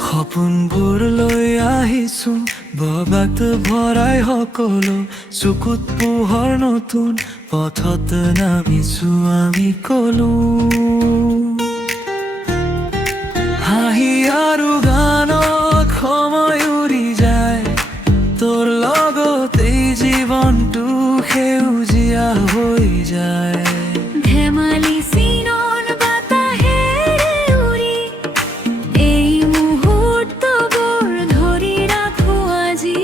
সপোনবোৰ লৈ আহিছো ববাত ভৰাই সকলো চকুত পোহৰ নতুন পথত নামিছো আমি কলো হাঁহি আৰু গানত সময় উৰি যায় তোৰ লগতেই জীৱনটো সেউজীয়া হৈ যায় ধেমালি চিনৰ বতাহেৰে উৰি এই মুহূৰ্তবোৰ ধৰি ৰাখো আজি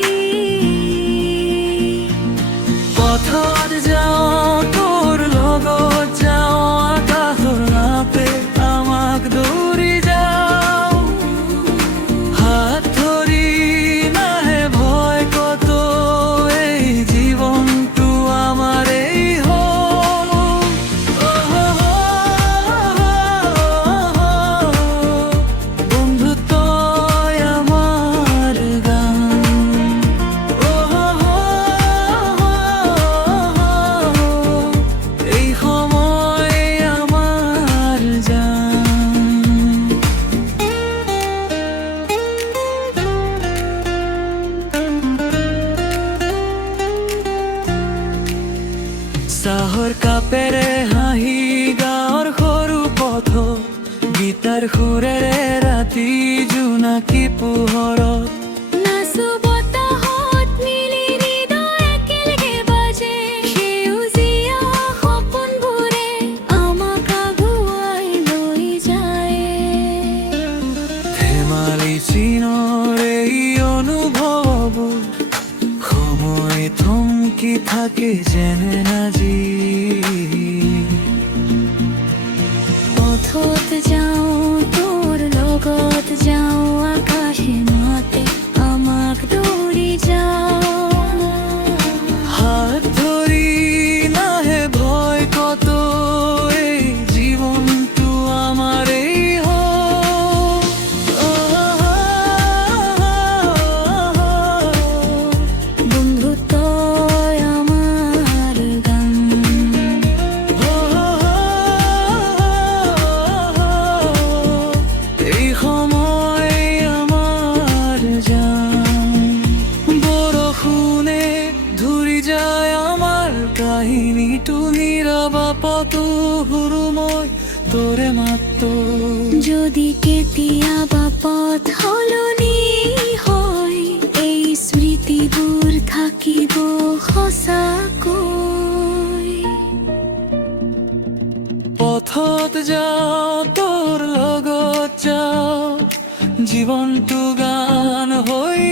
পথত যাওঁ তোৰ লগত যাওঁ আকাশৰ নাপে আমাক দৌৰি যাওঁ হাত ধৰি নাহে ভয় কত এই জীৱনটো আমাৰ এই হ'ল বন্ধু তই আমাৰ গান এই সময় আমার জান চাহৰ কাপেৰে হাঁহি গাঁৱৰ সৰু পথ গীতাৰ সুৰেৰে ৰাতি জোনাকী পোহৰত নাচো বতাহত মিলি হৃদয় একেলগে বাজে সেউজীয়া সপোনবোৰে আমাক আগুৱাই লৈ যায় ধেমালি চিনৰ এই অনুভৱবোৰ সময় থমকি থাকে যেনে আজি পথত যাওঁ তোৰ লগত যাওঁ আকাশে মাতে আমাক দৌৰি যাওঁ হাত ধৰি নাহে ভয় কত এই জীৱনটো আমাৰ এই বন্ধু তই আমার গান এই সময় আমার জান বৰষুণে ধৰি যায় আমাৰ কাহিনীটো নিৰৱপত সুৰু মই তোৰে মাতো যদি কেতিয়াবা পথ সলনি হয় এই স্মৃতিবোৰ থাকিব সঁচাকৈ পথত যাওঁ তোৰ লগত যাওঁ জীৱনটো গান হৈ